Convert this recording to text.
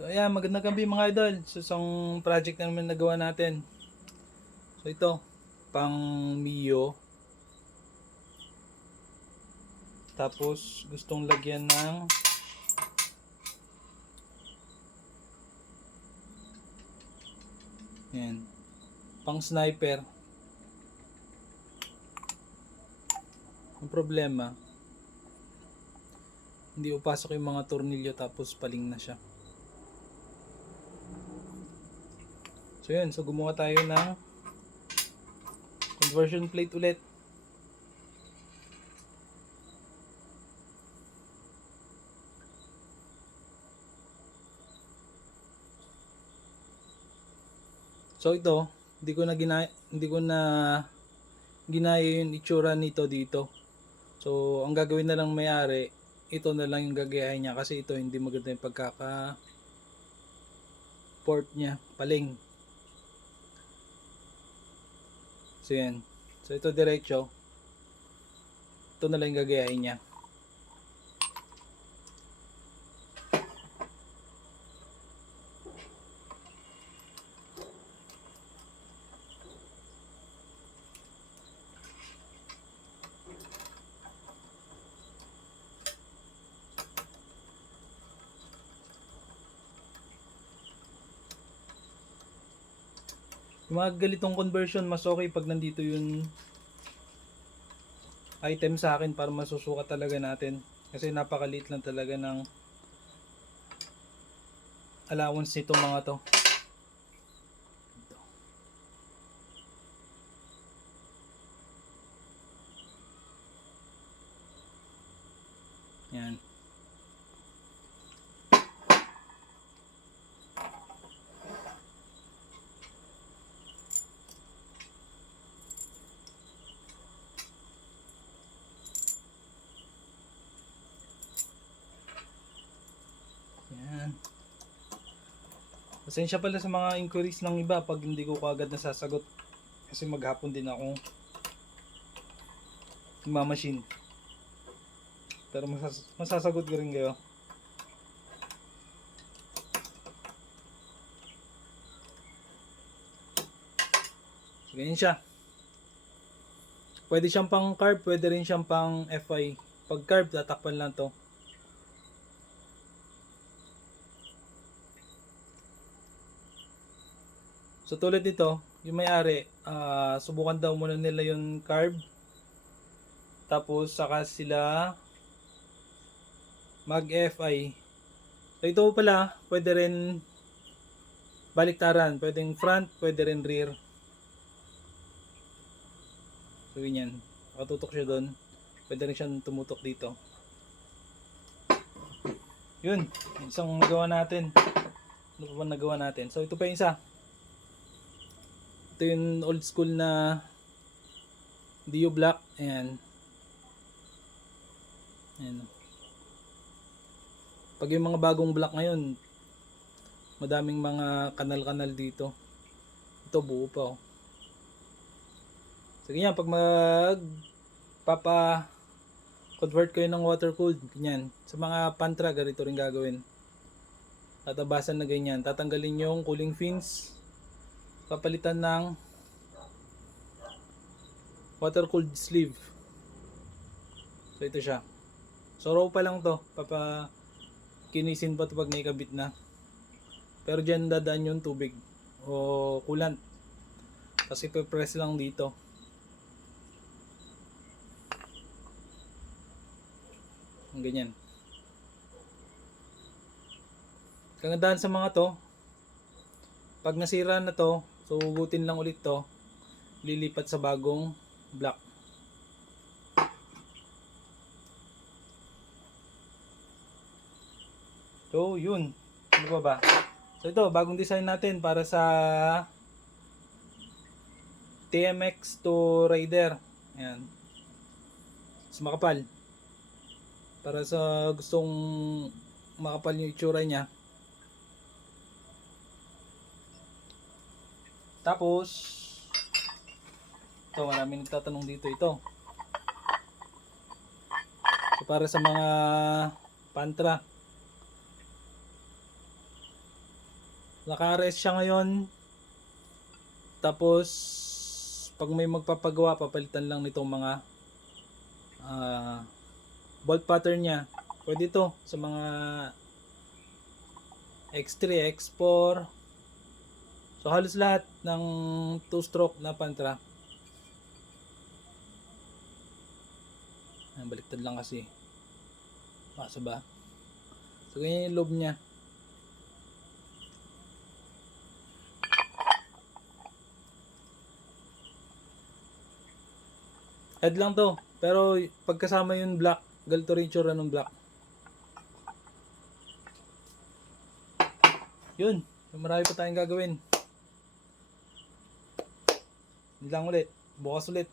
So ayan, magandang gabi mga idol. So isang project na naman nagawa natin. So ito, pang Mio. Tapos gustong lagyan ng Yan. Pang sniper. Ang problema, hindi upasok yung mga tornilyo tapos paling na siya. So yun, so gumawa tayo ng conversion plate ulit. So ito, hindi ko na gina hindi ko na ginaya yung itsura nito dito. So ang gagawin na lang may-ari, ito na lang yung gagayahin niya kasi ito hindi maganda yung pagkaka port niya, paling. So yan. So ito diretso. Ito na lang gagayahin niya. Yung mga ganitong conversion, mas okay pag nandito yung item sa akin para masusukat talaga natin. Kasi napakaliit lang talaga ng allowance nitong mga to. Ito. Yan. Yan. Pasensya pala sa mga inquiries ng iba pag hindi ko kagad nasasagot. Kasi maghapon din ako machine Pero masas masasagot ko rin kayo. So, ganyan siya. Pwede siyang pang carb, pwede rin siyang pang FI. Pag carb, tatakpan lang to. So tulad nito, yung may-ari, ah, subukan daw muna nila yung carb. Tapos saka sila mag-FI. So ito pala, pwede rin baliktaran. Pwedeng front, pwede rin rear. So ganyan. Nakatutok siya doon. Pwede rin siyang tumutok dito. Yun, isang magawa natin. Ano pa ba nagawa natin? So ito pa yung isa. Ito yung old school na Dio Black. Ayan. Ayan. Pag yung mga bagong black ngayon, madaming mga kanal-kanal dito. Ito buo pa oh. So ganyan, pag mag papa convert kayo ng water cooled, ganyan. Sa mga pantra, ganito rin gagawin. Tatabasan na ganyan. Tatanggalin yung cooling fins papalitan ng water cooled sleeve. So ito siya. So raw pa lang to. Papa kinisin pa to pag may na. Pero dyan dadaan yung tubig o coolant. Kasi press lang dito. Ganyan. Kagandahan sa mga to pag nasira na to So, hugutin lang ulit to. Lilipat sa bagong block. So, yun. Ano ba ba? So, ito, bagong design natin para sa TMX to Raider. Ayan. Mas makapal. Para sa gustong makapal yung itsura niya. Tapos, ito maraming nagtatanong dito ito. So, para sa mga pantra. Naka-RS siya ngayon. Tapos, pag may magpapagawa, papalitan lang nitong mga ah, bolt pattern niya. Pwede to sa mga X3, X4. So, halos lahat ng two-stroke na pantra. Baliktad lang kasi. Masa ba? So, ganyan yung loob niya. Head lang to. Pero pagkasama yung black, ganito rin tsura ng black. Yun. Marami pa tayong gagawin. Yun lang ulit. Bukas ulit.